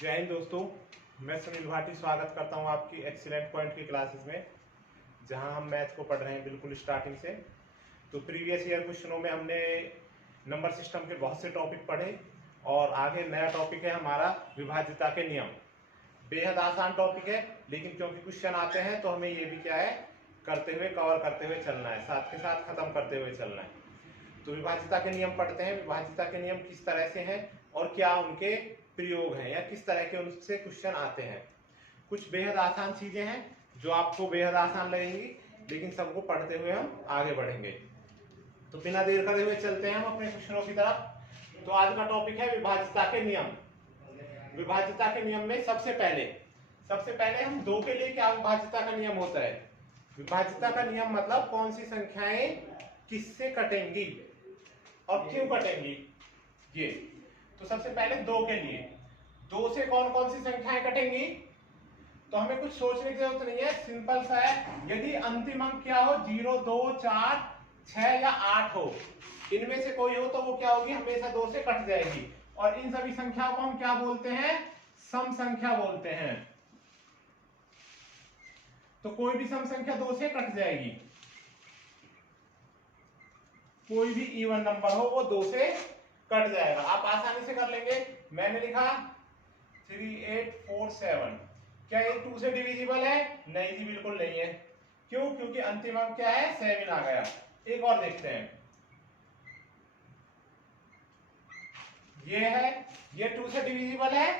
जय हिंद दोस्तों, मैं सुनील भाटी स्वागत करता हूं आपकी एक्सीलेंट पॉइंट की क्लासेस में, जहां हम मैथ को पढ़ रहे हैं बिल्कुल स्टार्टिंग से। तो प्रीवियस ईयर क्वेश्चनों में हमने नंबर सिस्टम के बहुत से टॉपिक पढ़े और आगे नया टॉपिक है हमारा विभाज्यता के नियम। बेहद आसान टॉपिक है, लेकिन क्योंकि क्वेश्चन आते हैं तो हमें ये भी क्या है करते हुए कवर करते हुए चलना है, साथ के साथ खत्म करते हुए चलना है। तो विभाज्यता के नियम पढ़ते हैं। विभाज्यता के नियम किस तरह से हैं और क्या उनके प्रयोग हैं या किस तरह के उनसे क्वेश्चन आते हैं। कुछ बेहद आसान चीजें हैं जो आपको बेहद आसान लगेंगी, लेकिन सबको पढ़ते हुए हम आगे बढ़ेंगे। तो बिना देर करे हुए चलते हैं हम अपने क्वेश्चनों की तरफ। तो आज का टॉपिक है विभाज्यता के नियम। विभाज्यता के नियम में सबसे पहले हम दो के लिए क्या विभाज्यता का नियम होता है। विभाज्यता का नियम मतलब कौन सी संख्याएं किससे कटेंगी और क्यों कटेंगी ये। तो सबसे पहले दो के लिए, दो से कौन कौन सी संख्याएं कटेंगी, तो हमें कुछ सोचने की जरूरत नहीं है, सिंपल सा है। यदि अंतिम अंक क्या हो, 0, 2, 4, 6 या 8 हो, इनमें से कोई हो तो वो क्या होगी, हमेशा दो से कट जाएगी। और इन सभी संख्याओं को हम क्या बोलते हैं, सम संख्या बोलते हैं। तो कोई भी सम संख्या दो से कट जाएगी, कोई भी इवन नंबर हो वो दो से कट जाएगा। आप आसानी से कर लेंगे। मैंने लिखा 3847, क्या ये 2 से डिविजिबल है? नहीं जी, बिल्कुल नहीं है। क्यों? क्योंकि अंतिम अंक क्या है, 7 आ गया। एक और देखते हैं, ये है, ये 2 से डिविजिबल है,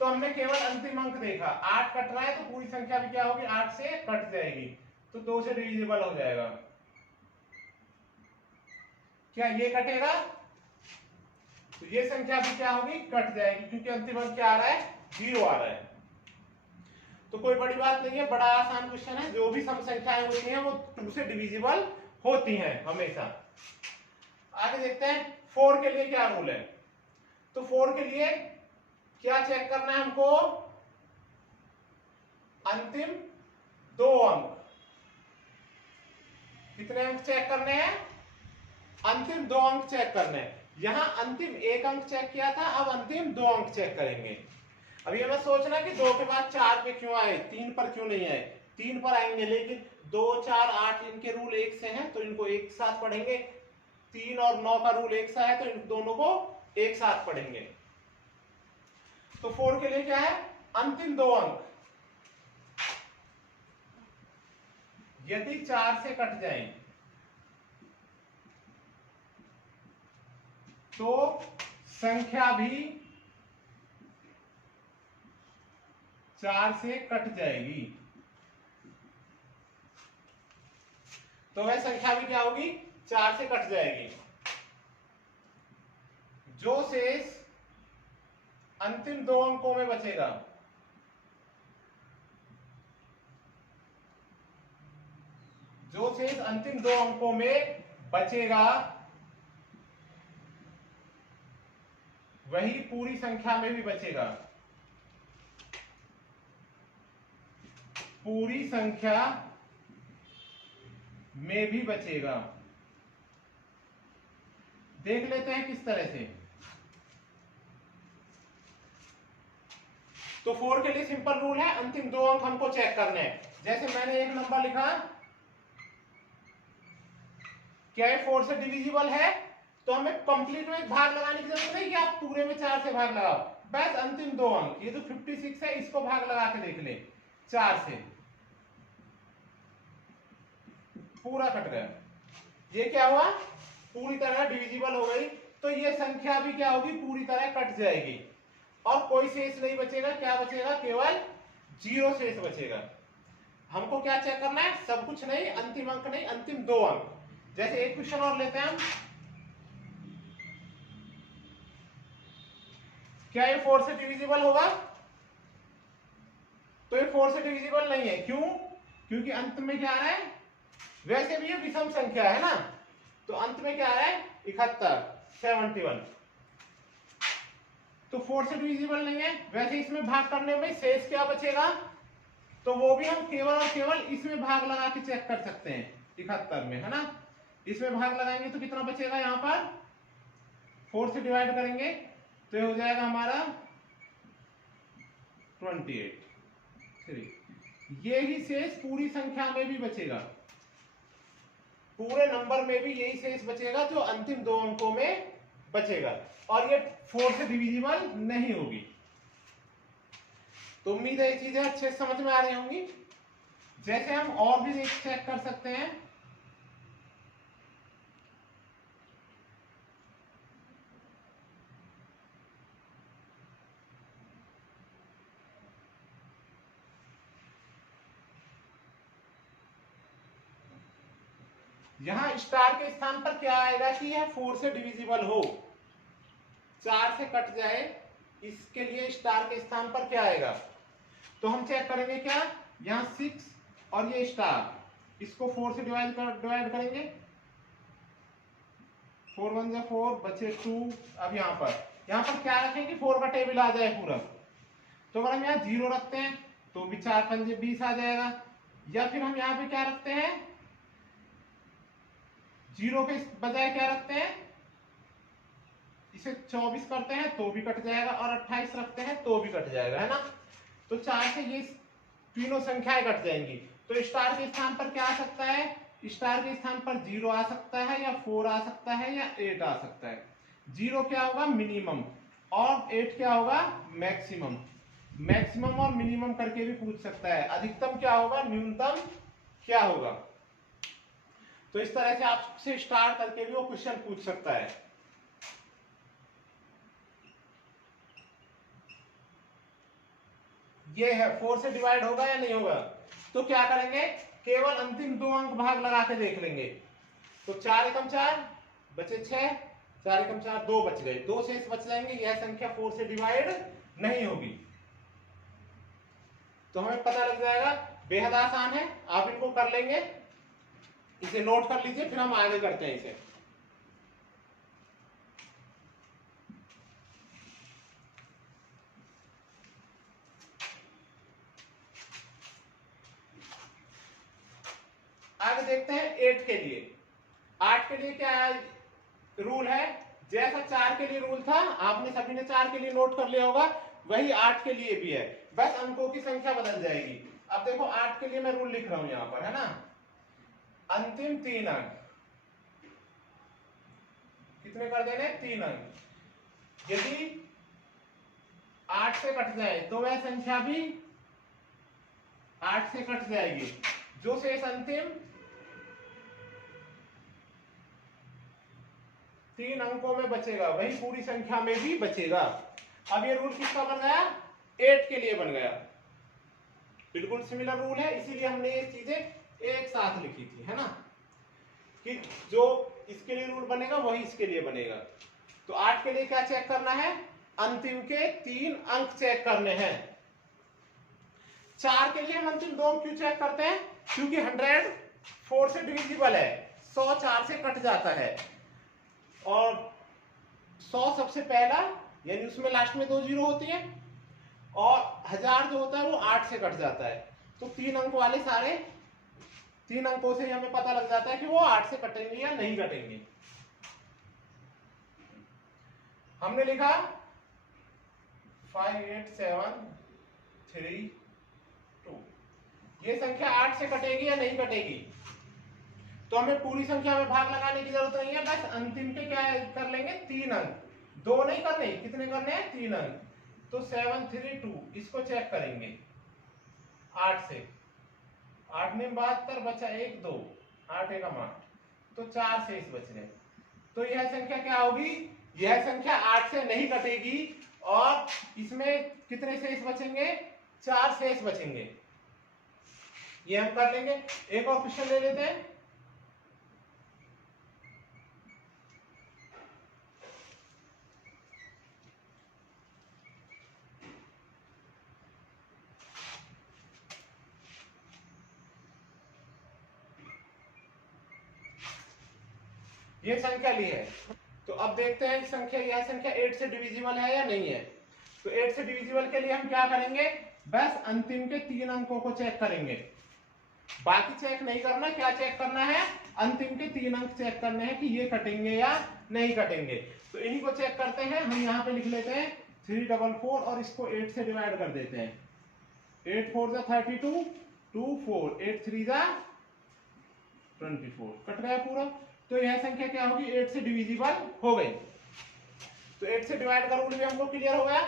तो हमने केवल अंतिम अंक देखा, 8 कट रहा है तो पूरी संख्या भी क्या होगी, 8 से कट जाएगी, तो 2 से डिविजिबल हो जाएगा। क्या ये कटेगा? तो ये संख्या भी क्या होगी, कट जाएगी, क्योंकि अंतिम अंक क्या आ रहा है, 0 आ रहा है। तो कोई बड़ी बात नहीं है, बड़ा आसान क्वेश्चन है। जो भी सम संख्याएं होती हैं वो 2 से डिविजिबल होती हैं हमेशा। आगे देखते हैं 4 के लिए क्या रूल है। तो 4 के लिए क्या चेक करना है हमको, अंतिम दो अंक। कितने अंक चेक करने हैं, अंतिम दो अंक चेक करने हैं। यहां अंतिम एक अंक चेक किया था, अब अंतिम दो अंक चेक करेंगे। अब ये मत सोचना कि 2 के बाद 4 पे क्यों आए, 3 पर क्यों नहीं आए। 3 पर आएंगे, लेकिन 2, 4, 8 इनके रूल एक से हैं तो इनको एक साथ पढ़ेंगे। 3 और 9 का रूल एक सा है तो इन दोनों को एक साथ पढ़ेंगे। तो 4 के लिए क्या है, अंतिम दो अंक यदि 4 से कट जाएं तो संख्या भी 4 से कट जाएगी। तो वह संख्या भी क्या होगी, 4 से कट जाएगी। जो शेष अंतिम दो अंकों में बचेगा, जो शेष अंतिम दो अंकों में बचेगा वही पूरी संख्या में भी बचेगा। पूरी संख्या में भी बचेगा। देख लेते हैं किस तरह से। तो 4 के लिए सिंपल रूल है, अंतिम दो अंक हमको चेक करने हैं। जैसे मैंने एक नंबर लिखा, क्या ये 4 से डिविजिबल है, तो हमें कंप्लीट में भाग लगाने की जरूरत नहीं कि आप पूरे में 4 से भाग लगाओ, बस अंतिम दो अंक, ये जो 56 है इसको भाग लगा के देख ले 4 से, पूरा कट गया। ये क्या हुआ, पूरी तरह डिविजिबल हो गई। तो ये संख्या भी क्या होगी, पूरी तरह कट जाएगी और कोई शेष नहीं बचेगा। क्या बचेगा, केवल 0 शेष बचेगा। हमको क्या चेक करना है, सब कुछ नहीं, अंतिम अंक नहीं, अंतिम दो अंक। जैसे एक क्वेश्चन और लेते हैं हम, क्या ये 4 से डिविजिबल होगा, तो ये 4 से डिविजिबल नहीं है। क्यों? क्योंकि अंत में क्या आ रहा है, वैसे भी ये विषम संख्या है ना, तो अंत में क्या आ रहा है, 71, 71, तो 4 से डिविजिबल नहीं है। वैसे इसमें भाग करने में शेष क्या बचेगा, तो वो भी हम केवल और केवल इसमें भाग लगा के चेक कर सकते हैं, 71 में, है ना। इसमें भाग लगाएंगे तो कितना बचेगा, यहां पर 4 से डिवाइड करेंगे तो ये हो जाएगा हमारा 28 3। ये ही शेष पूरी संख्या में भी बचेगा, पूरे नंबर में भी यही शेष बचेगा जो अंतिम दो अंकों में बचेगा, और ये 4 से डिविजिबल नहीं होगी। तो उम्मीद है ये चीजें अच्छे से समझ में आ रही होंगी। जैसे हम और भी चेक कर सकते हैं, यहां स्टार के स्थान पर क्या आएगा कि यह 4 से डिविजिबल हो, 4 से कट जाए, इसके लिए स्टार के स्थान पर क्या आएगा। तो हम चेक करेंगे क्या, यहां 6 और ये स्टार, इसको 4 से डिवाइड करेंगे, 4 1 जा 4, बचे 2। अब यहाँ पर क्या रखेंगे, 4 का टेबल आ जाए पूरा। तो अगर हम यहाँ 0 रखते हैं तो भी 4 5 20 आ जाएगा, या फिर हम यहाँ पे क्या रखते हैं, 0 के बजाय क्या रखते हैं, इसे 24 करते हैं तो भी कट जाएगा, और 28 रखते हैं तो भी कट जाएगा, है ना। तो 4 से ये तीनों संख्याएं कट जाएंगी। तो स्टार के स्थान पर क्या आ सकता है, स्टार के स्थान पर 0 आ सकता है, या 4 आ सकता है, या 8 आ सकता है। 0 क्या होगा, मिनिमम, और 8 क्या होगा, मैक्सिमम। मैक्सिमम और मिनिमम करके भी पूछ सकता है, अधिकतम क्या होगा, न्यूनतम क्या होगा। तो इस तरह से आपसे स्टार्ट करके भी वो क्वेश्चन पूछ सकता है। ये है 4 से डिवाइड होगा या नहीं होगा। तो क्या करेंगे, केवल अंतिम दो अंक भाग लगा के देख लेंगे। तो 4 एकम 4 बचे 6, 4 एकम 4 2 बच गए, 2 शेष बच जाएंगे, यह संख्या 4 से डिवाइड नहीं होगी। तो हमें पता लग जाएगा, बेहद आसान है, आप इनको कर लेंगे, इसे नोट कर लीजिए, फिर हम आगे करते हैं इसे। आगे देखते हैं 8 के लिए। 8 के लिए क्या रूल है, जैसा 4 के लिए रूल था, आपने सभी ने 4 के लिए नोट कर लिया होगा, वही 8 के लिए भी है, बस अंकों की संख्या बदल जाएगी। अब देखो 8 के लिए मैं रूल लिख रहा हूं यहां पर, है ना। अंतिम 3 अंक कितने कर देने, 3 अंक। यदि 8 से कट जाए तो वह संख्या भी 8 से कट जाएगी, जो शेष अंतिम 3 अंकों में बचेगा वही पूरी संख्या में भी बचेगा। अब ये रूल किसका बन गया, 8 के लिए बन गया। बिल्कुल सिमिलर रूल है, इसीलिए हमने ये चीजें एक साथ लिखी थी, है ना, कि जो इसके लिए रूल बनेगा वही इसके लिए बनेगा। तो 8 के लिए क्या चेक करना है, अंतिम के 3 अंक चेक करने हैं। 4 के लिए हम अंतिम 2 अंक क्यों चेक करते हैं, क्योंकि 100 4 से डिविजिबल है, 100 4 से कट जाता है, और 100 सबसे पहला, यानी उसमें लास्ट में 2 जीरो होती है, और 1000 जो होता है वो 8 से कट जाता है। तो 3 अंक वाले सारे 3 अंकों से हमें पता लग जाता है कि वो 8 से कटेंगे या नहीं कटेंगे। हमने लिखा 5 8 7 3 2, ये संख्या 8 से कटेगी या नहीं कटेगी। तो हमें पूरी संख्या में भाग लगाने की जरूरत नहीं है, बस अंतिम के क्या कर लेंगे, 3 अंक, 2 नहीं करने, कितने करने हैं, 3 अंक। तो 7 3 2, इसको चेक करेंगे 8 से, 8 में 72 बचा 1 2, 8 1 8, तो 4 शेष बच गए। तो यह संख्या क्या होगी, यह संख्या 8 से नहीं कटेगी, और इसमें कितने शेष बचेंगे, 4 शेष बचेंगे। ये हम कर लेंगे। एक और क्वेश्चन ले लेते हैं। ये संख्या ली है, तो अब देखते हैं संख्या, यह संख्या 8 से डिविजिबल है या नहीं है। तो 8 से डिविजिबल के लिए हम क्या करेंगे, बस अंतिम के 3 अंकों को चेक करेंगे, बाकी चेक नहीं करना। क्या चेक करना है, अंतिम के 3 अंक चेक करने हैं कि ये कटेंगे या नहीं कटेंगे। तो इन्हीं को चेक करते हैं। हम यहाँ पे लिख लेते हैं 3 4 4, और इसको 8 से डिवाइड कर देते हैं। 8 4 जा 32, 2 4, 8 3 जा 24, कट गया पूरा। तो यह संख्या क्या होगी, 8 से डिविजिबल हो गई। तो 8 से डिवाइड का रूल भी हमको क्लियर हो गया।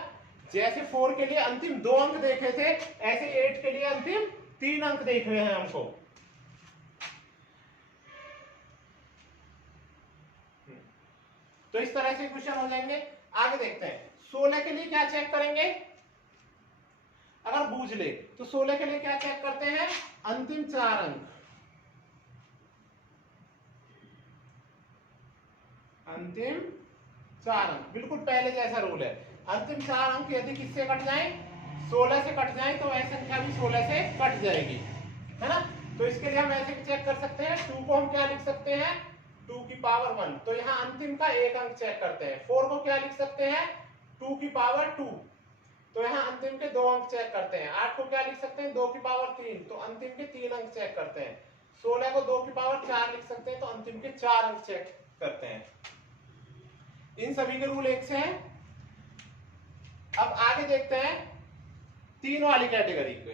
जैसे 4 के लिए अंतिम 2 अंक देखे थे, ऐसे 8 के लिए अंतिम 3 अंक देख रहे हैं हमको। तो इस तरह से क्वेश्चन हो जाएंगे। आगे देखते हैं 16 के लिए क्या चेक करेंगे। अगर बूझ ले तो 16 के लिए क्या चेक करते हैं, अंतिम 4 अंक। अंतिम 4 अंक बिल्कुल पहले जैसा रूल है। अंतिम 4 अंक यदि किससे कट जाएं, 16 से कट जाएं, तो वह संख्या भी 16 से कट जाएगी, है ना। तो इसके लिए हम ऐसे चेक कर सकते हैं, 2 को हम क्या लिख सकते हैं, 2 की पावर 1। तो यहाँ अंतिम का 1 अंक चेक करते हैं। 4 को क्या लिख सकते हैं, 2 की पावर 2। तो यहाँ अंतिम के 2 अंक चेक करते हैं। 8 को क्या लिख सकते हैं, 2 की पावर 3। तो अंतिम के 3 अंक चेक करते हैं। 16 को 2 की पावर 4 लिख सकते हैं, तो अंतिम के 4 अंक चेक करते हैं। इन सभी के रूल एक से हैं। अब आगे देखते हैं 3 वाली कैटेगरी पे।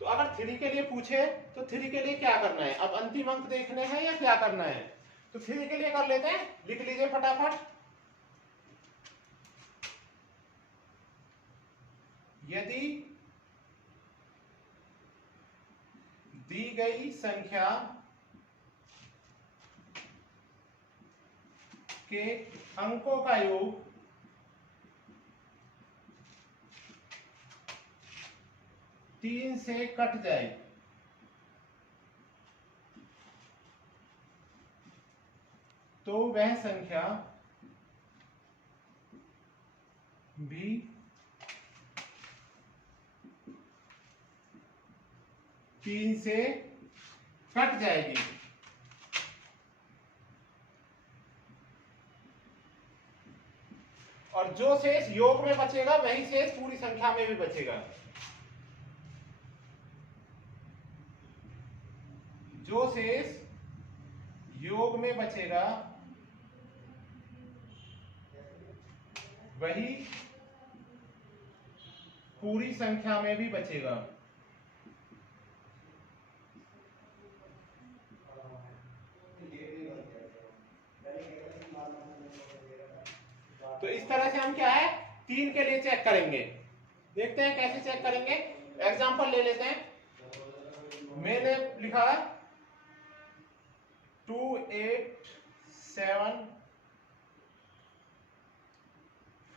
तो अगर 3 के लिए पूछे तो 3 के लिए क्या करना है, अब अंतिम अंक देखने हैं या क्या करना है। तो 3 के लिए कर लेते हैं, लिख लीजिए फटाफट। यदि दी गई संख्या के अंकों का योग 3 से कट जाए तो वह संख्या भी 3 से कट जाएगी। और जो शेष योग में बचेगा वही शेष पूरी संख्या में भी बचेगा। जो शेष योग में बचेगा वही पूरी संख्या में भी बचेगा। तो इस तरह से हम क्या है 3 के लिए चेक करेंगे। देखते हैं कैसे चेक करेंगे। एग्जांपल ले लेते हैं। मैंने लिखा 2 8 7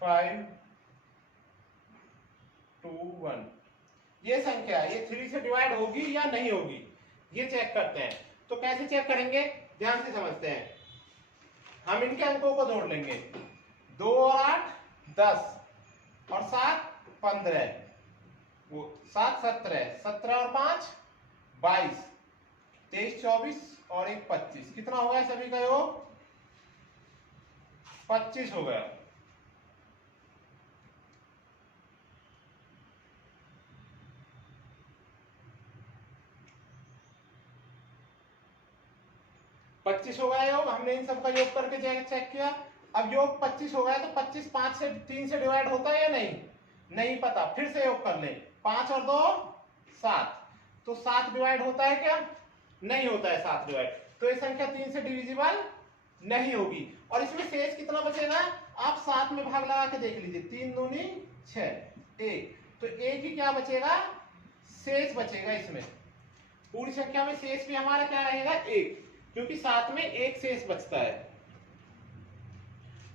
5 2 1। ये संख्या ये 3 से डिवाइड होगी या नहीं होगी, ये चेक करते हैं। तो कैसे चेक करेंगे, ध्यान से समझते हैं। हम इनके अंकों को जोड़ लेंगे। 2 और 8 10 और 7 15, वो 7 17, 17 और 5 22, 23 24 और 1 25। कितना हो गया सभी का योग, 25 हो गया। पच्चीस हो गया योग। हमने इन सब का योग करके चेक किया। अब योग 25 हो गया, तो 25 5 से 3 से डिवाइड होता है या नहीं, नहीं पता। फिर से योग कर ले, 5 और 2 7। तो 7 डिवाइड होता है क्या, नहीं होता है 7 डिवाइड। तो ये संख्या 3 से डिविजिबल नहीं होगी। और इसमें शेष कितना बचेगा, आप 7 में भाग लगा के देख लीजिए। 3 दूनी 6 1, तो एक ही क्या बचेगा, शेष बचेगा। इसमें पूरी संख्या में शेष भी हमारा क्या रहेगा, 1, क्योंकि 7 में एक शेष बचता है।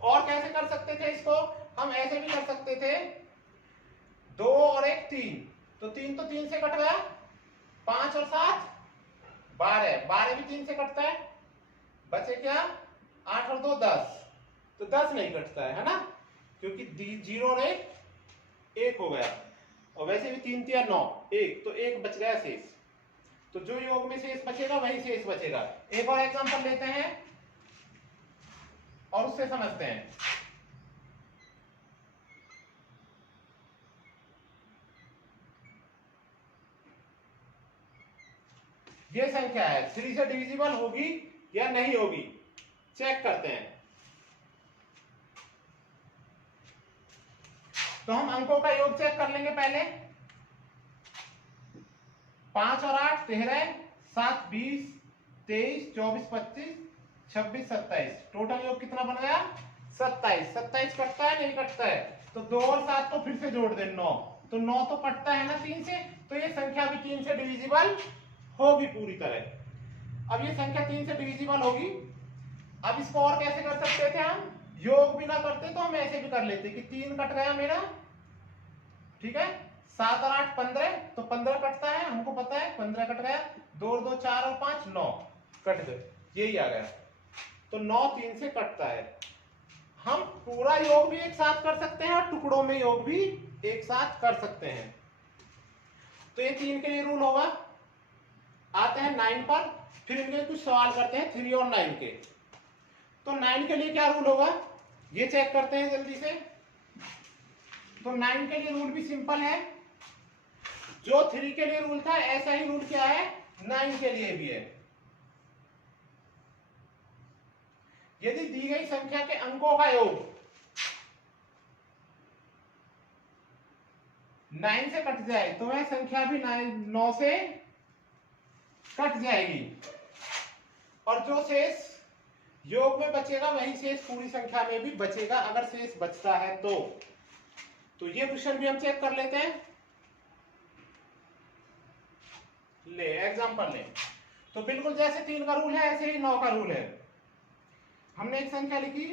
और कैसे कर सकते थे इसको, हम ऐसे भी कर सकते थे। 2 और 1 3, तो 3 तो 3 से कट गया। 5 और 7 12, 12 भी 3 से कटता है। बचे क्या, 8 और 2 10, तो 10 नहीं कटता है ना, क्योंकि 0 और 1 हो गया। और वैसे भी 3 3 9 1, तो 1 बच गया शेष। तो जो योग में शेष बचेगा वही शेष बचेगा। एक और एग्जांपल लेते हैं और उससे समझते हैं। ये संख्या है, 3 से डिविजिबल होगी या नहीं होगी, चेक करते हैं। तो हम अंकों का योग चेक कर लेंगे पहले। 5 और 8 13, 7 20, 23, 24, 25, 26, 27, टोटल योग कितना बन गया 27। 27 कटता है नहीं कटता है? तो 2 और 7 को फिर से जोड़ दे 9, तो 9 तो कटता है ना 3 से, तो ये संख्या भी 3 से डिविजिबल होगी पूरी तरह। अब ये संख्या 3 से डिविजिबल होगी। अब इसको और कैसे कर सकते थे हम? योग भी ना करते तो हम ऐसे भी कर लेते कि 3 कट गया मेरा, ठीक है, 7 और 8 15, तो 15 कटता है, हमको पता है 15 कट गया, 2 और 2 4 और 5 9 कट गए, यही आ गया। तो 9 3 से कटता है। हम पूरा योग भी एक साथ कर सकते हैं और टुकड़ों में योग भी एक साथ कर सकते हैं। तो ये 3 के लिए रूल होगा। आते हैं 9 पर, फिर इनके कुछ सवाल करते हैं 3 और 9 के। तो 9 के लिए क्या रूल होगा ये चेक करते हैं जल्दी से। तो 9 के लिए रूल भी सिंपल है, जो 3 के लिए रूल था ऐसा ही रूल क्या है 9 के लिए भी है। यदि दी गई संख्या के अंकों का योग 9 से कट जाए तो वह संख्या भी 9 से कट जाएगी, और जो शेष योग में बचेगा वही शेष पूरी संख्या में भी बचेगा, अगर शेष बचता है तो ये क्वेश्चन भी हम चेक कर लेते हैं। ले एग्जांपल ले, तो बिल्कुल जैसे 3 का रूल है ऐसे ही 9 का रूल है। हमने एक संख्या लिखी,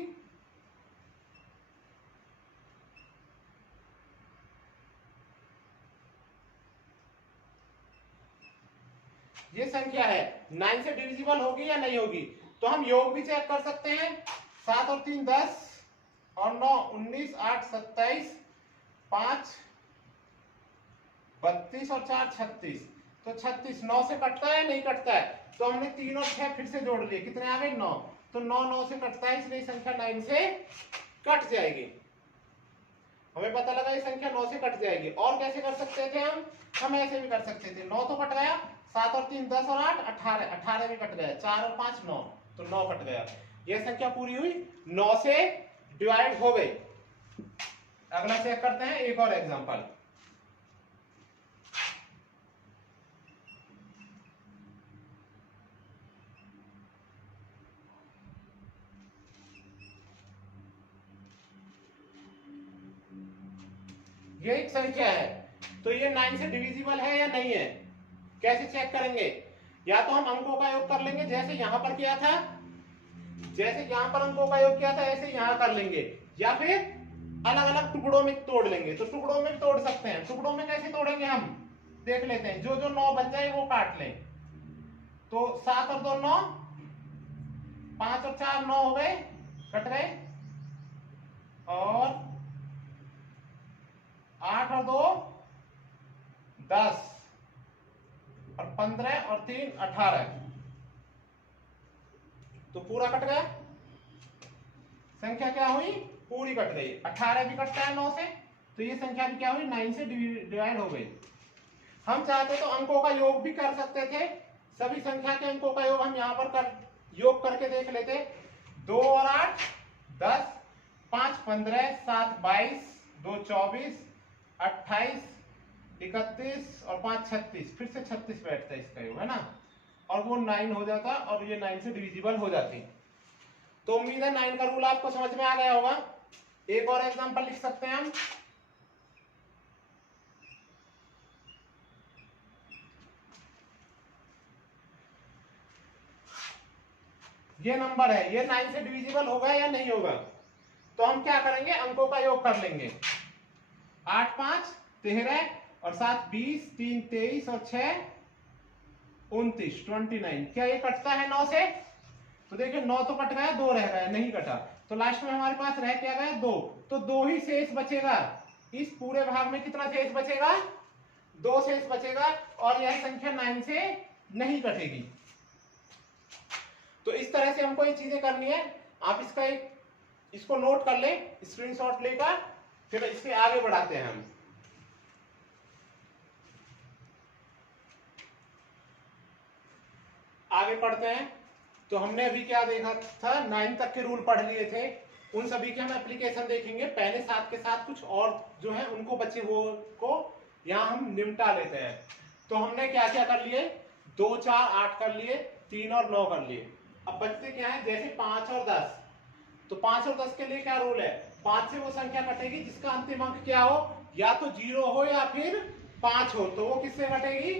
ये संख्या है 9 से डिविजिबल होगी या नहीं होगी, तो हम योग भी चेक कर सकते हैं। 7 और 3 10 और 9 19, 8 27, 5 32 और 4 36, तो 36 9 से कटता है नहीं कटता है? तो हमने 3 और 6 फिर से जोड़ लिए, कितने आ गए 9, तो 9 9 से कटता है, इसलिए संख्या 9 से कट जाएगी। हमें पता लगा ये संख्या 9 से कट जाएगी। और कैसे कर सकते थे हम ऐसे भी कर सकते थे। 9 तो कट गया, 7 और 3 10 और 8 18, 18 भी कट गया, 4 और 5 9, तो 9 कट गया। ये संख्या पूरी हुई 9 से डिवाइड हो गई। अगला चेक करते हैं एक और एग्जांपल। ये एक संख्या है, तो ये 9 से डिविजिबल है या नहीं है, कैसे चेक करेंगे? या तो हम अंकों का योग कर लेंगे जैसे यहां पर किया था, जैसे यहां पर अंकों का योग किया था ऐसे यहां कर लेंगे, या फिर अलग अलग टुकड़ों में तोड़ लेंगे। तो टुकड़ों में तोड़ सकते हैं। टुकड़ों में कैसे तोड़ेंगे हम देख लेते हैं। जो जो 9 बच जाए वो काट लें। तो 7 और 2 9, 5 और 4 9 हो गए, कट गए, और 8 और 2 10, और 15 और 3 18, तो पूरा कट गया। संख्या क्या हुई पूरी कट गई। 18 भी कटता है 9 से, तो ये संख्या भी क्या हुई 9 से डिवाइड हो गई। हम चाहते तो अंकों का योग भी कर सकते थे। सभी संख्या के अंकों का योग हम यहाँ पर योग करके देख लेते। 2 और 8 10, 5 15, 7 22, 2 24, 28 31 और 5 36, फिर से 36 बैठता है इसका योग, है ना, और वो 9 हो जाता और ये 9 से डिविजिबल हो जाती। तो उम्मीद है 9 का रूल आपको समझ में आ गया होगा। एक और एग्जांपल लिख सकते हैं हम। ये नंबर है, ये 9 से डिविजिबल होगा या नहीं होगा? तो हम क्या करेंगे, अंकों का योग कर लेंगे। 8 5 13 और 7 20, 3 23 और 6 29 29। क्या ये कटता है 9 से? तो देखिए 9 तो कट गया, 2 रह गया, नहीं कटा, तो लास्ट में हमारे पास रह क्या गया 2, तो 2 ही शेष बचेगा। इस पूरे भाग में कितना शेष बचेगा 2 शेष बचेगा, और यह संख्या 9 से नहीं कटेगी। तो इस तरह से हमको ये चीजें करनी है। आप इसको नोट कर ले स्क्रीनशॉट लेकर, फिर इससे आगे बढ़ाते हैं हम। आगे पढ़ते हैं। तो हमने अभी क्या देखा था, 9 तक के रूल पढ़ लिए थे, उन सभी के हम एप्लीकेशन देखेंगे। पहले 7 के साथ कुछ और जो है उनको बचे हुए को यहाँ हम निपटा लेते हैं। तो हमने क्या क्या कर लिए, 2 4 8 कर लिए, 3 और 9 कर लिए। अब बचते क्या है, जैसे 5 और 10, तो 5 और 10 के लिए क्या रूल है, 5 से वो संख्या कटेगी जिसका अंतिम अंक क्या हो, या तो 0 हो या फिर 5 हो, तो वो किससे कटेगी,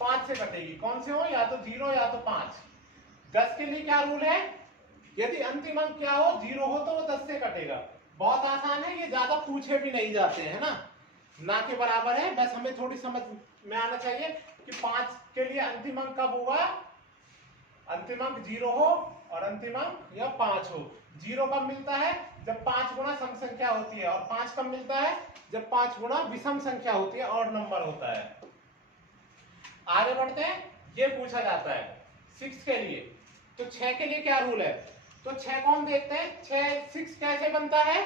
5 से कटेगी। कौन से हो, या तो 0 या तो 5। 10 के लिए क्या रूल है, यदि अंतिम अंक क्या हो, 0 हो तो वो 10 से कटेगा। बहुत आसान है, ये ज्यादा पूछे भी नहीं जाते हैं ना के बराबर है, बस हमें थोड़ी समझ में आना चाहिए कि 5 के लिए अंतिम अंक कब होगा, अंतिम अंक 0 हो और अंतिम अंक या 5 हो। 0 कब मिलता है, जब 5 गुना सम संख्या होती है, और 5 कब मिलता है, जब 5 गुना विषम संख्या होती है और नंबर होता है। आगे बढ़ते हैं, ये पूछा जाता है 6 के लिए। तो 6 के लिए क्या रूल है, तो 6 को हम देखते हैं, 6 कैसे बनता है,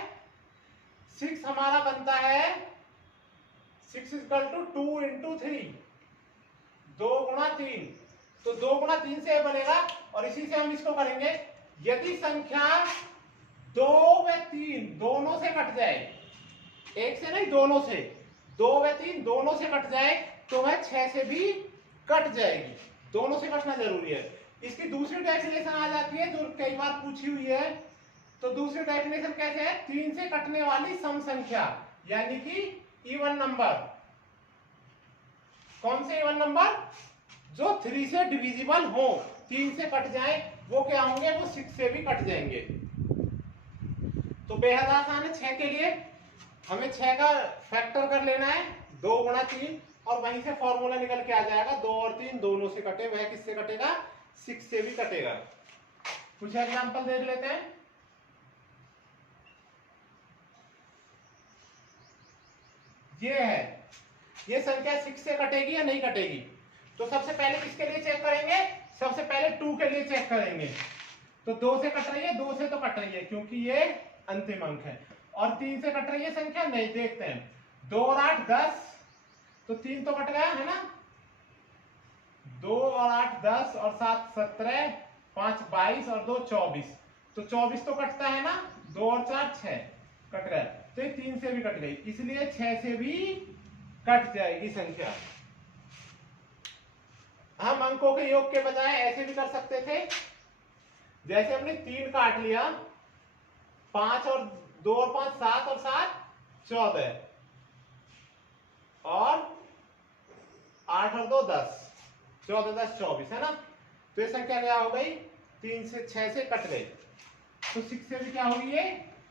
6 हमारा बनता है 6 = 2 × 3, 2 गुणा 3, तो 2 गुणा 3 से बनेगा। और इसी से हम इसको करेंगे, यदि संख्या 2 व 3 दोनों से कट जाए, एक से नहीं दोनों से, 2 व 3 दोनों से कट जाए तो वह 6 से भी कट जाएगी, दोनों से कटना जरूरी है। इसकी दूसरी डेफिनेशन आ जाती है जो कई बार पूछी हुई है, तो दूसरी डेफिनेशन कैसे है, 3 से कटने वाली सम संख्या, यानी कि इवन नंबर। कौन से इवन नंबर, जो 3 से डिविजिबल हो, 3 से कट जाए, वो क्या होंगे, वो 6 से भी कट जाएंगे। तो बेहद आसान है 6 के लिए, हमें 6 का फैक्टर कर लेना है, 2 गुणा 3, और वहीं से फॉर्मूला निकल के आ जाएगा, 2 और 3 दोनों से कटे, वह किससे कटेगा, 6 से भी कटेगा। कुछ एग्जांपल देख लेते हैं। ये है, ये संख्या 6 से कटेगी या नहीं कटेगी, तो सबसे पहले किसके लिए चेक करेंगे, सबसे पहले 2 के लिए चेक करेंगे। तो 2 से कट रही है, 2 से तो कट रही है क्योंकि ये अंतिम अंक है, और 3 से कट रही है संख्या, नहीं, देखते हैं, 2 और 8 10, तो 3 तो कट गया है ना, 2 और 8 10 और 7 17, 5 22 और 2 24, तो 24 तो कटता है ना, 2 और 4 6 कट गया, तो ये 3 से भी कट गई, इसलिए 6 से भी कट जाएगी संख्या। हम अंकों के योग के बजाय ऐसे भी कर सकते थे, जैसे हमने 3 काट लिया, 5 और 2 और 5 7 और 7 14, और 8 और 2 10, 14 10 24 है ना, तो ये संख्या क्या हो गई, 3 से 6 से कट गई, तो 6 से भी क्या होगी, ये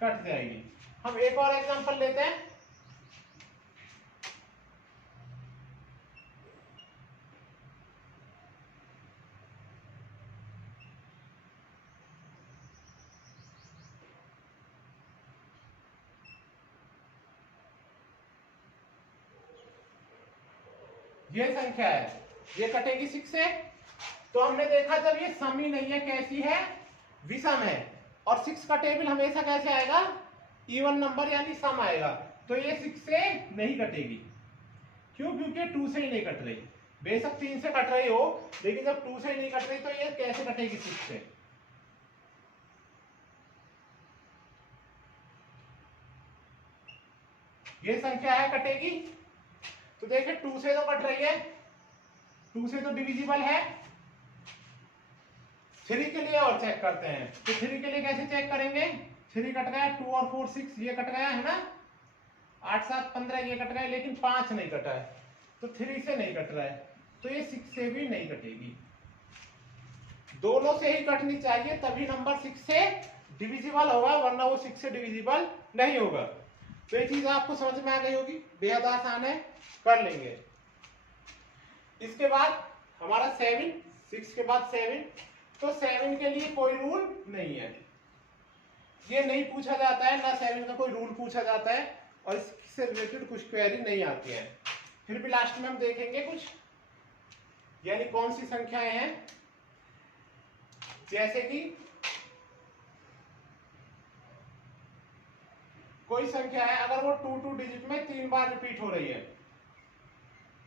कट जाएगी। हम एक और एग्जांपल लेते हैं। ये संख्या है, ये कटेगी 6 से, तो हमने देखा जब ये सम ही नहीं है, कैसी है, विषम है, और 6 का टेबल हमेशा कैसे आएगा, इवन नंबर यानी सम आएगा, तो ये 6 से नहीं कटेगी। क्यों, क्योंकि 2 से ही नहीं कट रही, बेशक 3 से कट रही हो, लेकिन जब 2 से ही नहीं कट रही तो ये कैसे कटेगी 6 से। ये संख्या है, कटेगी, तो देखिए 2 से तो कट रही है, 2 से तो डिविजिबल है। 3 के लिए और चेक करते हैं, तो 3 के लिए कैसे चेक करेंगे, 3 कट गया, 2 और 4 6, ये कट गया है ना, 8 7 15 ये कट गए, लेकिन 5 नहीं कटा है, तो 3 से नहीं कट रहा है, तो ये 6 से भी नहीं कटेगी। दोनों से ही कटनी चाहिए, तभी नंबर 6 से डिविजिबल होगा, वरना वो 6 से डिविजिबल नहीं होगा। तो ये चीज आपको समझ में आ गई होगी, बेहद आसान है, कर लेंगे। इसके बाद हमारा 7, 6 के बाद 7, तो 7 के लिए कोई रूल नहीं है, ये नहीं पूछा जाता है ना, 7 का कोई रूल पूछा जाता है, और इससे रिलेटेड कुछ क्वेरी नहीं आती है। फिर भी लास्ट में हम देखेंगे कुछ, यानी कौन सी संख्याएं हैं, जैसे कि कोई संख्या है, अगर वो 2 डिजिट में 3 बार रिपीट हो रही है,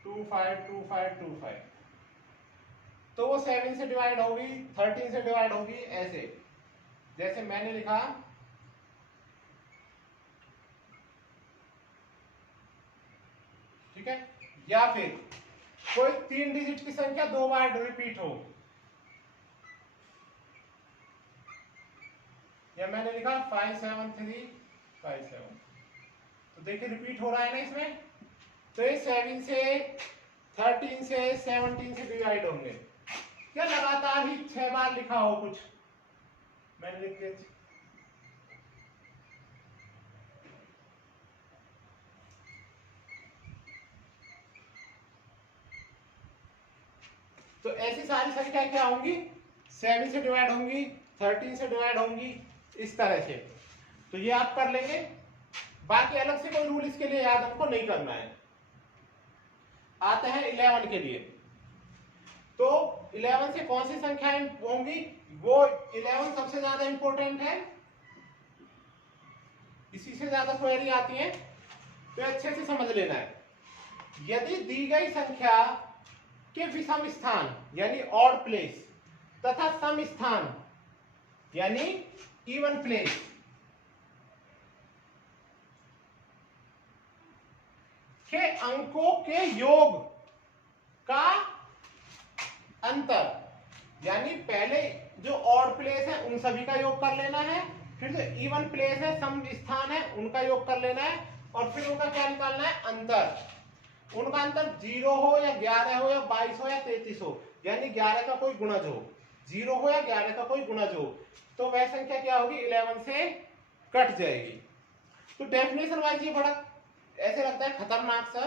2 5 2 5 2 5, तो वो 7 से डिवाइड होगी, 13 से डिवाइड होगी, ऐसे जैसे मैंने लिखा, ठीक है, या फिर कोई 3 डिजिट की संख्या 2 बार रिपीट हो, या मैंने लिखा 57357, तो देखिए रिपीट हो रहा है ना इसमें। तो ये 7 से 13 से 17 से डिवाइड होंगे। क्या लगातार ही 6 बार लिखा हो कुछ, मैंने लिख दिया। तो ऐसी सारी संख्या क्या होंगी, 7 से डिवाइड होंगी, 13 से डिवाइड होंगी, इस तरह से। तो ये आप कर लेंगे, बाकी अलग से कोई रूल इसके लिए याद हमको नहीं करना है। आते हैं 11 के लिए। तो 11 से कौन सी संख्याएं होंगी, वो 11 सबसे ज्यादा इंपॉर्टेंट है, इसी से ज्यादा क्वेरी आती है, तो अच्छे से समझ लेना है। यदि दी गई संख्या के विषम स्थान यानी ऑड प्लेस तथा सम स्थान यानी इवन प्लेस के अंकों के योग का अंतर, यानी पहले जो ऑड प्लेस है उन सभी का योग कर लेना है, फिर जो इवन प्लेस है सम स्थान है उनका योग कर लेना है, और फिर उनका क्या निकालना है, अंतर। उनका अंतर 0 हो या 11 हो या 22 हो या 33 हो, यानी 11 का कोई गुणज हो, 0 हो या 11 का कोई गुणज हो, तो वह संख्या क्या होगी, 11 से कट जाएगी। तो डेफिनेशन वाइज ये बड़ा ऐसे लगता है खतरनाक सा,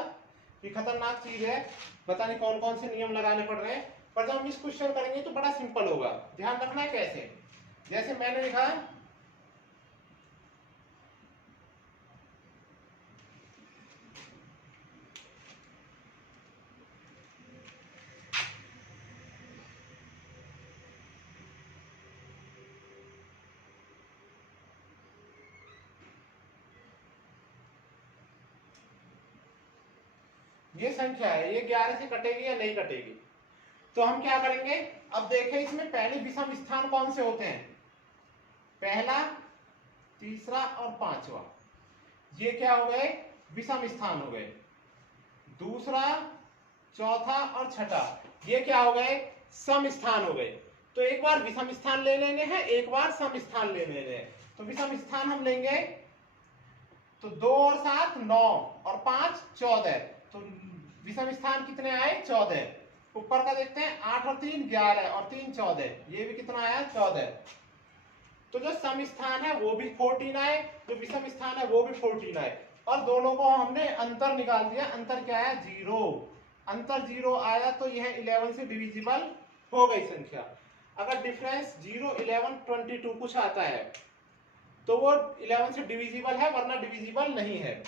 ये खतरनाक चीज है, पता नहीं कौन कौन से नियम लगाने पड़ रहे हैं, पर जब हम इस क्वेश्चन करेंगे तो बड़ा सिंपल होगा। ध्यान रखना है कैसे, जैसे मैंने लिखा ये संख्या है, ये 11 से कटेगी या नहीं कटेगी। तो हम क्या करेंगे, अब देखें इसमें पहले विषम स्थान कौन से होते हैं, पहला, तीसरा और पांचवा, ये क्या हो गए, विषम स्थान हो गए। दूसरा, चौथा और छठा, ये क्या हो गए, सम स्थान हो गए। तो एक बार विषम स्थान ले लेने हैं, एक बार सम स्थान ले लेने हैं। तो विषम स्थान हम लेंगे, तो 2 और 7 9 और 5 14, तो विषम स्थान कितने आए, 14। ऊपर का देखते हैं, 8 और 3 11 और 3 14, ये भी कितना आया, 14। तो जो सम स्थान है वो भी 14 आए, जो विषम स्थान है वो भी 14 आए, और दोनों को हमने अंतर निकाल दिया। अंतर क्या है, 0। अंतर 0 आया तो यह 11 से डिविजिबल हो गई संख्या। अगर डिफरेंस 0 11 22 कुछ आता है तो वो 11 से डिविजिबल है, वरना डिविजिबल नहीं है।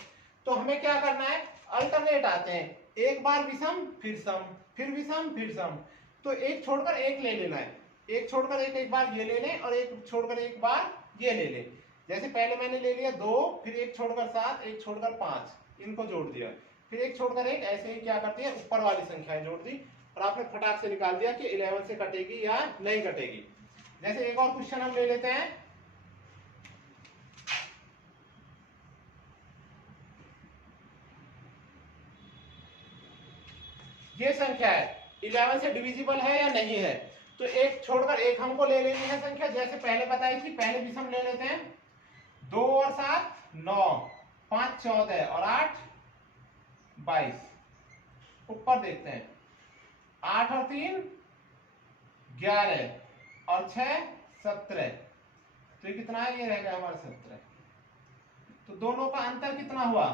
तो हमें क्या करना है, अल्टरनेट आते हैं, एक बार विषम फिर सम, फिर विषम फिर सम। तो एक छोड़कर एक ले लेना है, एक छोड़कर एक बार ये ले लें, और एक छोड़कर एक बार ये ले लें। जैसे पहले मैंने ले लिया 2, फिर एक छोड़कर 7, एक छोड़कर 5, इनको जोड़ दिया, फिर एक छोड़कर एक, ऐसे ही क्या करती है, ऊपर वाली संख्याएं जोड़ दी, और आपने फटाक से निकाल दिया कि 11 से कटेगी या नहीं कटेगी। जैसे एक और क्वेश्चन हम ले लेते हैं, ये संख्या है 11 से डिविजिबल है या नहीं है। तो एक छोड़कर एक हमको ले लेनी है संख्या, जैसे पहले बताई थी, पहले विषम ले लेते हैं, 2 और 7 9, 5 14 और 8 22। ऊपर देखते हैं, 8 और 3 11 और 6 17, तो ये कितना है, ये रहेगा हमारा 17। तो दोनों का अंतर कितना हुआ,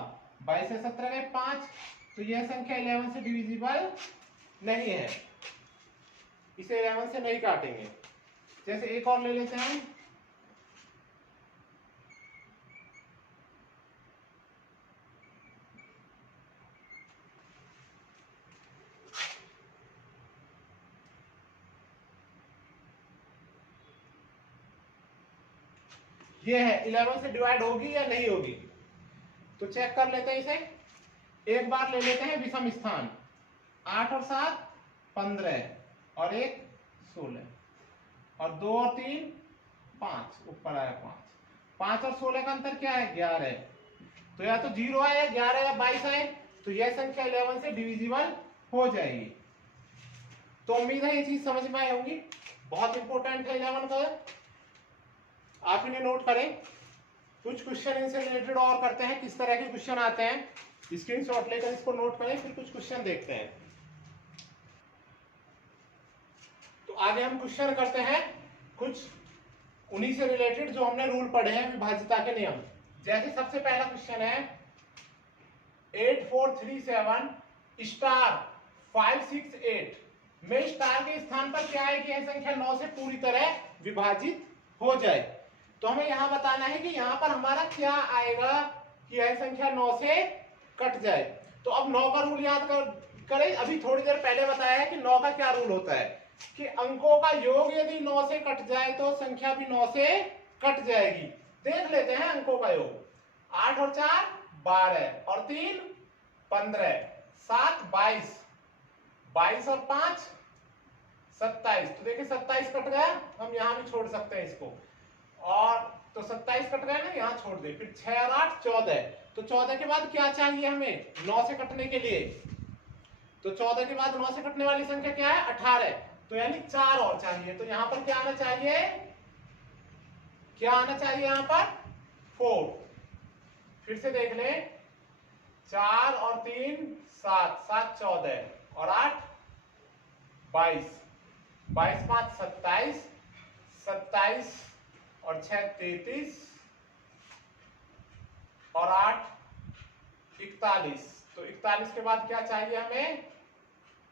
22 से 17 गए 5, तो यह संख्या 11 से डिविजिबल नहीं है, इसे 11 से नहीं काटेंगे। जैसे एक और ले लेते हैं, ये है 11 से डिवाइड होगी या नहीं होगी। तो चेक कर लेते हैं इसे। एक बार ले लेते हैं विषम स्थान, 8 और 7 15 और 1 16, और 2 और 3 5, ऊपर आया 5। 5 और 16 का अंतर क्या है, 11। तो या तो 0 आए या 11 या 22 आए, तो यह संख्या 11 से डिविजिबल हो जाएगी। तो उम्मीद है ये चीज समझ में आई होगी, बहुत इंपॉर्टेंट है 11 का, आप इन्हें नोट करें। कुछ क्वेश्चन इनसे रिलेटेड और करते हैं, किस तरह के क्वेश्चन आते हैं, स्क्रीनशॉट लेकर इसको नोट करें, फिर कुछ क्वेश्चन देखते हैं। तो आगे हम क्वेश्चन करते हैं कुछ उन्हीं से रिलेटेड जो हमने रूल पढ़े हैं विभाज्यता के नियम। जैसे सबसे पहला क्वेश्चन है 8437 स्टार 568 में स्टार के स्थान पर क्या है कि यह संख्या 9 से पूरी तरह विभाजित हो जाए। तो हमें यहां बताना है कि यहां पर हमारा क्या आएगा कि यह संख्या 9 से कट जाए। तो अब 9 का रूल याद करें, अभी थोड़ी देर पहले बताया है कि 9 का क्या रूल होता है कि अंकों का योग यदि 9 से कट जाए तो संख्या भी 9 से कट जाएगी। देख लेते हैं अंकों का योग। 8 और 4 12 और 3 15, 7 22, 22 और 5 27। तो देखिए 27 कट गया, हम यहां भी छोड़ सकते हैं इसको, और तो 27 कट गया ना, यहां छोड़ दे। फिर 6 और 8 14। तो 14 के बाद क्या चाहिए हमें 9 से कटने के लिए? तो 14 के बाद 9 से कटने वाली संख्या क्या है 18। तो यानी 4 और चाहिए। तो यहां पर क्या आना चाहिए, क्या आना चाहिए यहां पर 4। फिर से देख ले, 4 और 3 7, 7 14 और 8 22, 22 5 27, 27 और 6 33 और 8 41। तो 41 के बाद क्या चाहिए हमें,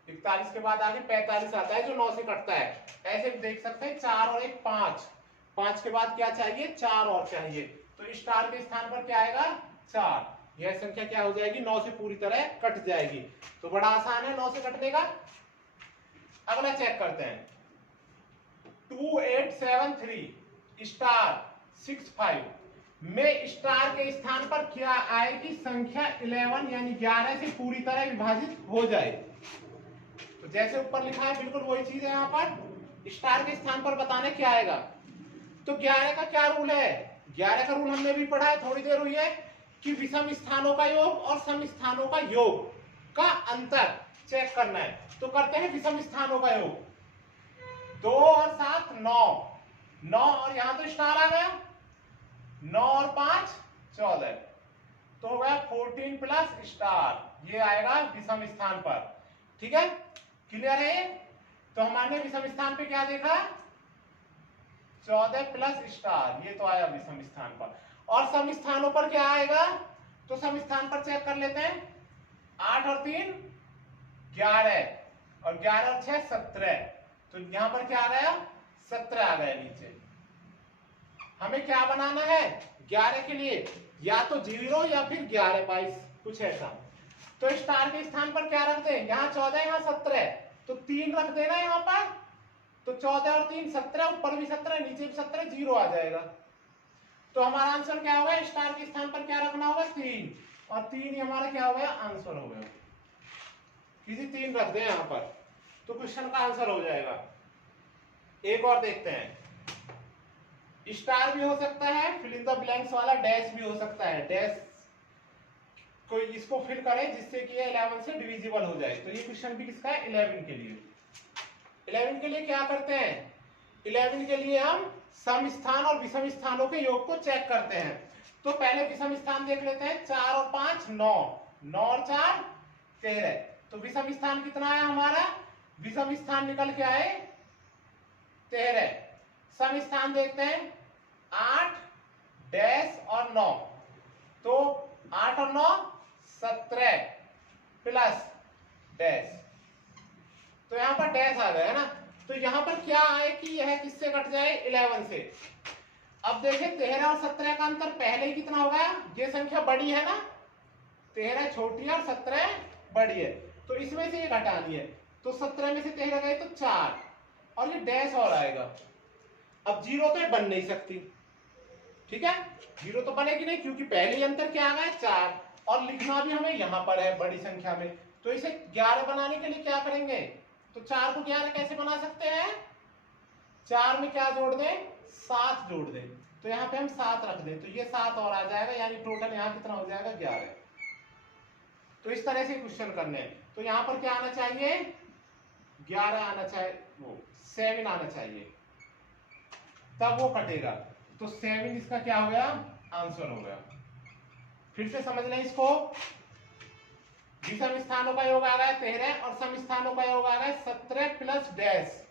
41 के बाद आगे 45 आता है जो 9 से कटता है। ऐसे देख सकते हैं 4 और 1 5, 5 के बाद क्या चाहिए 4 और चाहिए। तो स्टार के स्थान पर क्या आएगा 4। यह संख्या क्या हो जाएगी 9 से पूरी तरह कट जाएगी। तो बड़ा आसान है 9 से कटने का। अगला चेक करते हैं 2873 स्टार 65 में स्टार के स्थान पर क्या आएगी संख्या 11 यानी 11 से पूरी तरह विभाजित हो जाए। तो जैसे ऊपर लिखा है बिल्कुल वही चीज है, यहाँ पर स्टार के स्थान पर बताने क्या आएगा। तो 11 का क्या रूल है, 11 का रूल हमने भी पढ़ा है, थोड़ी देर हुई है, कि विषम स्थानों का योग और सम स्थानों का योग का अंतर चेक करना है। तो करते हैं विषम स्थानों का योग। 2 और 7 9, 9 और यहां तो स्टार आ गया, 9 और 5 14। तो हो गया 14 प्लस स्टार, ये आएगा विषम स्थान पर। ठीक है, क्लियर है ये? तो हमारे विषम स्थान पे क्या देखा 14 प्लस स्टार, ये तो आया विषम स्थान पर। और सम स्थानों पर क्या आएगा, तो सम स्थान पर चेक कर लेते हैं। 8 और 3 11 और 11 और 6 17। तो यहां पर क्या आ गया 17 आ गया नीचे। हमें क्या बनाना है 11 के लिए, या तो 0 या फिर 11 22 कुछ ऐसा। तो स्टार के स्थान पर क्या रख दें, यहाँ 14 यहाँ 17, तो 3 रख देना यहाँ पर। तो 14 और 3 17, ऊपर भी 17 नीचे भी 17, 0 आ जाएगा। तो हमारा आंसर क्या होगा, स्टार के स्थान पर क्या रखना होगा 3, और 3 ही हमारा क्या हो गया आंसर हो गया। किसी 3 रख दें यहाँ पर तो क्वेश्चन का आंसर हो जाएगा। एक और देखते हैं, स्टार भी हो सकता है, फिल इन द ब्लैंक्स वाला डैश भी हो सकता है। डैश कोई इसको फिल करे जिससे कि ये 11 से डिविजिबल हो जाए। तो ये क्वेश्चन भी किसका है 11 के लिए। 11 के लिए क्या करते हैं, 11 के लिए हम सम स्थान और विषम स्थानों के योग को चेक करते हैं। तो पहले विषम स्थान देख लेते हैं, 4 और 5 9, 9 और 4 13। तो विषम स्थान कितना है हमारा, विषम स्थान निकल के आए 13। सम स्थान देखते हैं 8 डैश और 9। तो 8 और 9 17 प्लस डैश, तो यहां पर डैश आ गया है ना। तो यहां पर क्या आए कि यह किससे कट जाए 11 से। अब देखें 13 और 17 का अंतर पहले ही कितना हो गया, ये संख्या बड़ी है ना, 13 छोटी है और 17 बड़ी है, तो इसमें से ये घटानी है। तो 17 में से 13 गए तो 4, और ये डैश और आएगा। अब 0 तो बन नहीं सकती, ठीक है, 0 तो बनेगी नहीं क्योंकि पहले ही अंतर क्या आ गया 4, और लिखना भी हमें यहां पर है बड़ी संख्या में। तो इसे 11 बनाने के लिए क्या करेंगे, तो 4 को 11 कैसे बना सकते हैं, 4 में क्या जोड़ दें 7 जोड़ दें। तो यहाँ पे हम 7 रख दें, तो ये 7 और आ जाएगा, यानी टोटल यहाँ कितना हो जाएगा 11। तो इस तरह से क्वेश्चन करने हैं। तो यहाँ पर क्या आना चाहिए, 11 आना चाहिए, वो 7 आना चाहिए, तब वो कटेगा। तो 7 इसका क्या हो गया, आंसर हो गया। फिर से समझ लें इसको, विषम स्थानों का योग आ गया 13 और सम स्थानों का योग आ गया 17 प्लस डैश।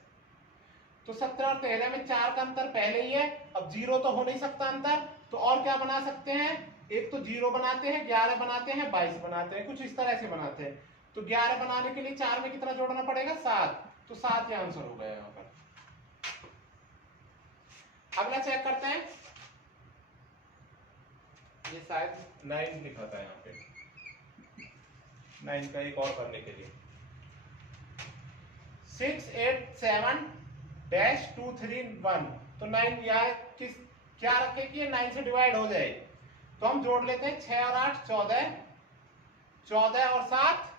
तो 17 और 13 में 4 का अंतर पहले ही है, अब 0 तो हो नहीं सकता अंतर, तो और क्या बना सकते हैं, एक तो 0 बनाते हैं, 11 बनाते हैं, 22 बनाते हैं, कुछ इस तरह से बनाते हैं। तो 11 बनाने के लिए 4 में कितना जोड़ना पड़ेगा, 7, तो 7 का आंसर हो गया यहाँ पर। अगला चेक करते हैं, ये शायद 9 लिखा था यहाँ पे, 9 का एक और करने के लिए 6 8 7 डैश 2 3 1, तो 9 यहाँ किस क्या रखे कि 9 से डिवाइड हो जाए, तो हम जोड़ लेते हैं 6 और 8 14, 14 और 7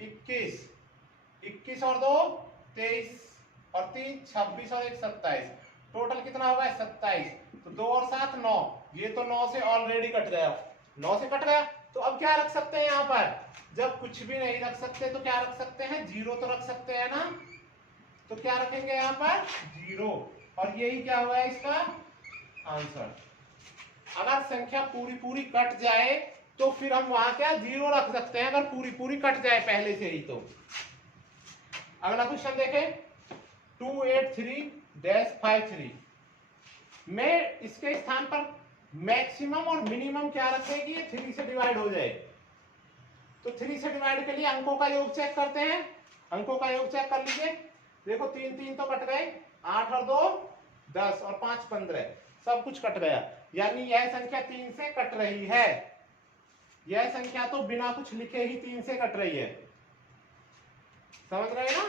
21, 21 और 2 23 और 3 26 और 1 27, टोटल कितना होगा 27। तो 2 और 7 9, ये तो 9 से ऑलरेडी कट गया, 9 से कट गया। तो अब क्या रख सकते हैं यहाँ पर, जब कुछ भी नहीं रख सकते तो क्या रख सकते हैं, 0 तो रख सकते हैं ना, तो क्या रखेंगे यहाँ पर 0, और यही क्या हुआ है इसका आंसर। अगर संख्या पूरी पूरी कट जाए तो फिर हम वहां क्या 0 रख सकते हैं, अगर पूरी पूरी कट जाए पहले से ही। तो अगला क्वेश्चन देखें, 283-53 में इसके स्थान पर मैक्सिमम और मिनिमम क्या रखें कि ये 3 से डिवाइड हो जाए। तो 3 से डिवाइड के लिए अंकों का योग चेक करते हैं, अंकों का योग चेक कर लीजिए। देखो 3 3 तो कट गए, 8 और 2 10 और 5 15, सब कुछ कट गया, यानी यह संख्या 3 से कट रही है। यह संख्या तो बिना कुछ लिखे ही 3 से कट रही है, समझ रहे हैं ना।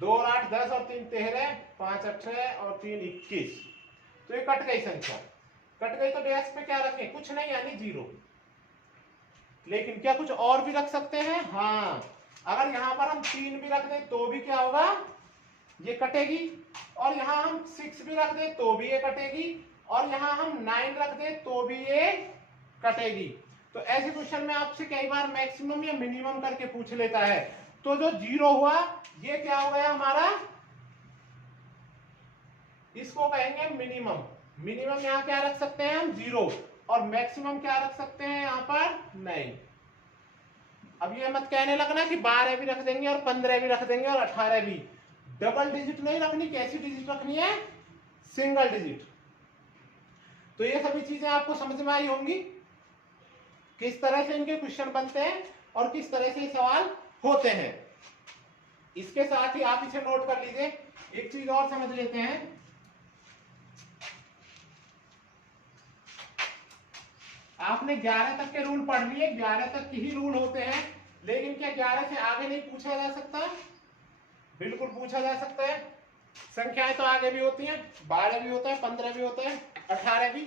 2 और 8 10 और 3 13, 5 18 और 3 21, तो ये कट गई संख्या। कट गई तो डैश पे क्या रखें, कुछ नहीं यानी 0। लेकिन क्या कुछ और भी रख सकते हैं, हाँ, अगर यहाँ पर हम 3 भी रख दें तो भी क्या होगा, ये कटेगी, और यहाँ हम 6 भी रख दें तो भी ये कटेगी, और यहाँ हम 9 रख दें तो भी ये कटेगी। तो ऐसे क्वेश्चन में आपसे कई बार मैक्सिमम या मिनिमम करके पूछ लेता है। तो जो 0 हुआ ये क्या हो गया हमारा, इसको कहेंगे मिनिमम। मिनिमम यहाँ क्या रख सकते हैं हम 0, और मैक्सिमम क्या रख सकते हैं यहाँ पर 9। अब ये मत कहने लगना कि 12 भी रख देंगे और 15 भी रख देंगे और 18 भी। डबल डिजिट नहीं रखनी, कैसी डिजिट रखनी है, सिंगल डिजिट। तो ये सभी चीजें आपको समझ में आई होंगी, किस तरह से इनके क्वेश्चन बनते हैं और किस तरह से सवाल होते हैं। इसके साथ ही आप इसे नोट कर लीजिए। एक चीज और समझ लेते हैं, आपने 11 तक के रूल पढ़ लिए, 11 तक के ही रूल होते हैं, लेकिन क्या 11 से आगे नहीं पूछा जा सकता, बिल्कुल पूछा जा सकता है। संख्याएं तो आगे भी होती हैं, 12 भी होता है, 15 भी होता है, 18 भी,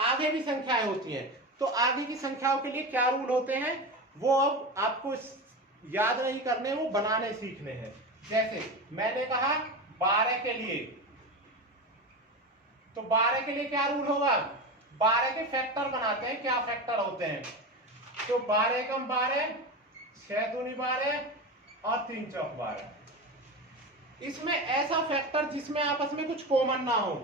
आगे भी संख्याएं होती हैं। तो आगे की संख्याओं के लिए क्या रूल होते हैं वो अब आपको याद नहीं करने, वो बनाने सीखने हैं। जैसे मैंने कहा 12 के लिए, तो 12 के लिए क्या रूल होगा, 12 के फैक्टर बनाते हैं, क्या फैक्टर होते हैं, तो 12 एकम 12, 6 दूनी 12 और 3 चौक 12। इसमें ऐसा फैक्टर जिसमें आपस में कुछ कॉमन ना हो,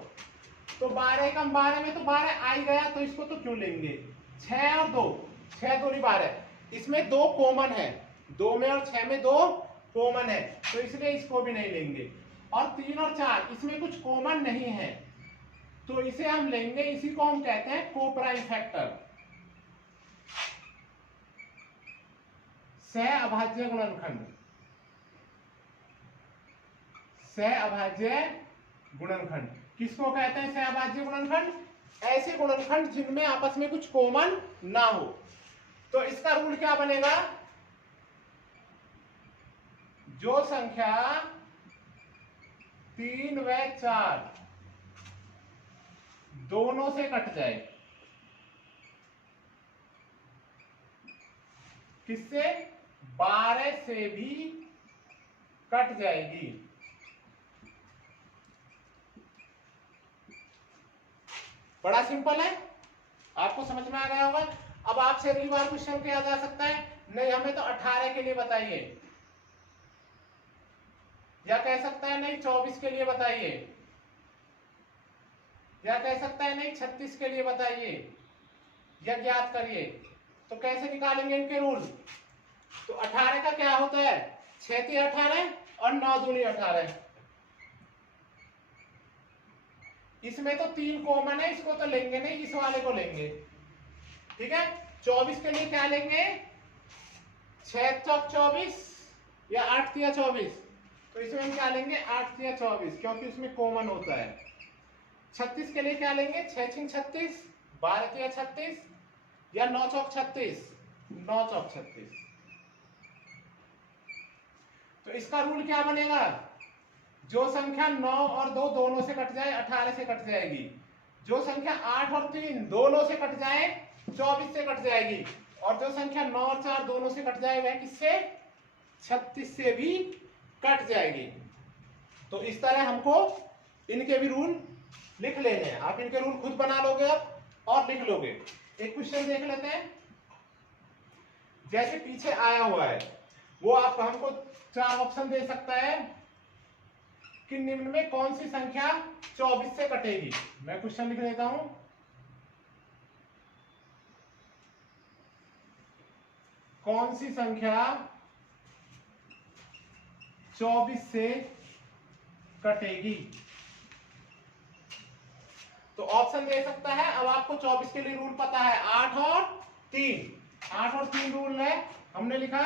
तो 12 एकम 12 में तो 12 आ ही गया, तो इसको तो क्यों लेंगे। 6 और 2, 6 दूनी 12, इसमें 2 कॉमन है, 2 में और 6 में 2 कॉमन है, तो इसलिए इसको भी नहीं लेंगे। और 3 और 4 इसमें कुछ कॉमन नहीं है, तो इसे हम लेंगे, इसी को हम कहते हैं कोप्राइम फैक्टर, सह अभाज्य गुणनखंड, सह अभाज्य गुणनखंड। किसको कहते हैं सह अभाज्य गुणनखंड, ऐसे गुणनखंड जिनमें आपस में कुछ कॉमन ना हो। तो इसका रूल क्या बनेगा, जो संख्या 3 व 4 दोनों से कट जाए, किससे, 12 से भी कट जाएगी। बड़ा सिंपल है, आपको समझ में आ गया होगा। अब आपसे अगली बार क्वेश्चन किया जा सकता है नहीं हमें तो 18 के लिए बताइए, या कह सकता है नहीं 24 के लिए बताइए, या कह सकता है नहीं 36 के लिए बताइए, या ज्ञात करिए। तो कैसे निकालेंगे इनके रूल? तो 18 का क्या होता है? 6 × 18 और 9 दूनी 18। इसमें तो 3 कॉमन है, इसको तो लेंगे नहीं, इस वाले को लेंगे। ठीक है, 24 के लिए क्या लेंगे? 6 चौक 24 या 8 तिया 24। तो इसमें हम क्या लेंगे? 8 तिया 24, क्योंकि उसमें कॉमन होता है। 36 के लिए क्या लेंगे? 6 छिंग 36, 12 तिया 36 या 9 चौक 36, 9 चौक 36। तो इसका रूल क्या बनेगा? जो संख्या 9 और 2 दोनों से कट जाए 18 से कट जाएगी। जो संख्या 8 और 3 दोनों से कट जाए 24 से कट जाएगी। और जो संख्या 9 और 4 दोनों से कट जाए वह किससे? 36 से भी कट जाएगी। तो इस तरह हमको इनके भी रूल लिख लेने हैं। आप इनके रूल खुद बना लोगे अब और लिख लोगे। एक क्वेश्चन देख लेते हैं। जैसे पीछे आया हुआ है वो आप हमको 4 ऑप्शन दे सकता है कि निम्न में कौन सी संख्या 24 से कटेगी। मैं क्वेश्चन लिख देता हूं। कौन सी संख्या 24 से कटेगी? तो ऑप्शन दे सकता है। अब आपको 24 के लिए रूल पता है, 8 और 3। 8 और 3 रूल है, हमने लिखा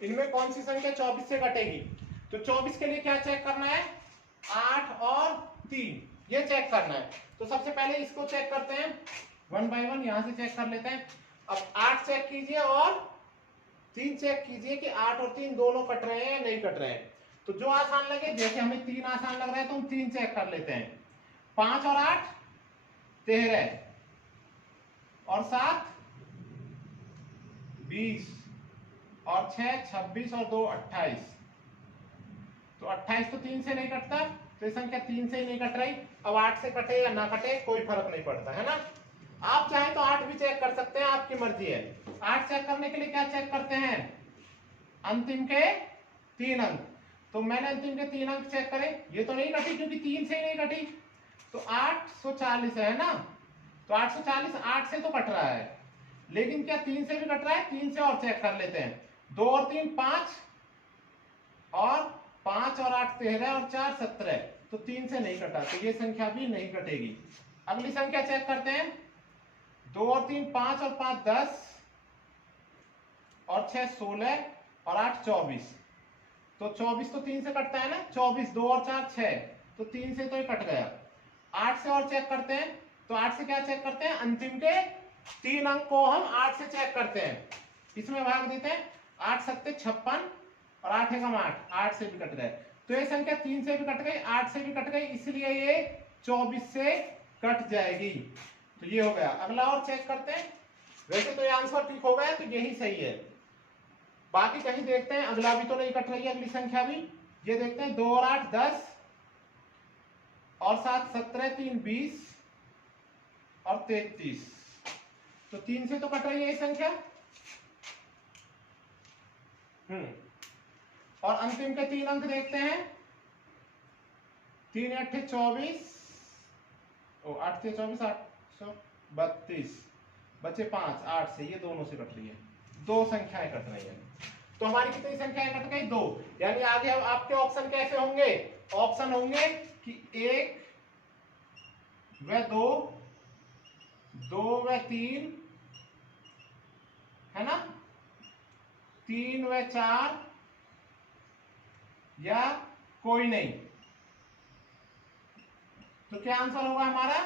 इनमें कौन सी संख्या 24 से कटेगी। तो 24 के लिए क्या चेक करना है? 8 और 3 ये चेक करना है। तो सबसे पहले इसको चेक करते हैं, 1 बाय 1 यहां से चेक कर लेते हैं। अब 8 चेक कीजिए और 3 चेक कीजिए कि 8 और 3 दोनों कट रहे हैं या नहीं कट रहे हैं। तो जो आसान लगे, जैसे हमें 3 आसान लग रहा है तो हम 3 चेक कर लेते हैं। 5 और 8 13 और 7 20 और 6 26 और 2 28। तो 28 तो 3 से नहीं कटता, तो ये संख्या 3 से ही नहीं कट रही। अब 8 से कटे या ना कटे कोई फर्क नहीं पड़ता, है ना। आप चाहें तो 8 भी चेक कर सकते हैं, आपकी मर्जी है। 8 चेक करने के लिए क्या चेक करते हैं? अंतिम के 3 अंक। तो मैंने अंतिम के 3 अंक चेक करे, ये तो नहीं कटी क्योंकि 3 से ही नहीं कटी। तो 840 है ना। तो 840 8 से तो कट रहा है, लेकिन क्या 3 से भी कट रहा है? 3 से और चेक कर लेते हैं। 2 और 3 5 और 5 और 8 13 और 4 17। तो 3 से नहीं कटा, तो ये संख्या भी नहीं कटेगी। अगली संख्या चेक करते हैं। 2 और 3 5 और 5 10 और 6 16 और 8 24। तो 24 तो 3 से कटता है ना। 24 2 और 4 6, तो 3 से तो ये कट गया। 8 से और चेक करते हैं। तो 8 से क्या चेक करते हैं? अंतिम के 3 अंक को हम 8 से चेक करते हैं, इसमें भाग देते हैं। 8 7 56 और 8 एकम 8, 8 से भी कट गए। तो ये संख्या 3 से भी कट गई, 8 से भी कट गई, इसलिए ये 24 से कट जाएगी। तो ये हो गया। अगला और चेक करते हैं। वैसे तो ये आंसर ठीक हो गया, तो यही सही है। बाकी कहीं देखते हैं, अगला भी तो नहीं कट रही है, अगली संख्या भी। ये देखते हैं। 2 और 8 10 और 7 17 3 20 और 33। तो 3 से तो कट रही है ये संख्या। और अंतिम के 3 अंक देखते हैं। 3 8 24, 8 से 24 832, बचे 5, 8 से ये दोनों से कट रही है, 2 संख्याएं कट रही हैं। तो हमारी कितनी संख्याएं कट गई? 2। यानी आगे अब आपके ऑप्शन कैसे होंगे? ऑप्शन होंगे कि 1 व 2, 2 व 3, है ना, 3 व 4, या कोई नहीं। तो क्या आंसर होगा हमारा?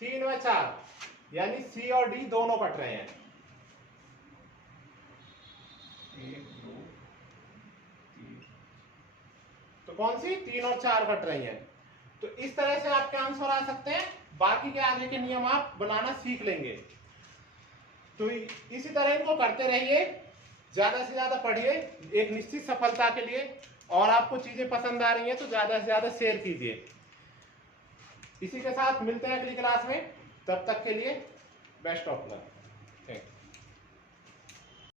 3 व 4, यानी सी और डी दोनों कट रहे हैं। 1 2 3, तो कौन सी? 3 और 4 कट रही हैं। तो इस तरह से आपके आंसर आ सकते हैं। बाकी के आगे के नियम आप बनाना सीख लेंगे। तो इसी तरह इनको करते रहिए, ज्यादा से ज्यादा पढ़िए एक निश्चित सफलता के लिए। और आपको चीजें पसंद आ रही हैं तो ज्यादा से ज्यादा शेयर कीजिए। इसी के साथ मिलते हैं अगली क्लास में। तब तक के लिए best of luck. Thank you.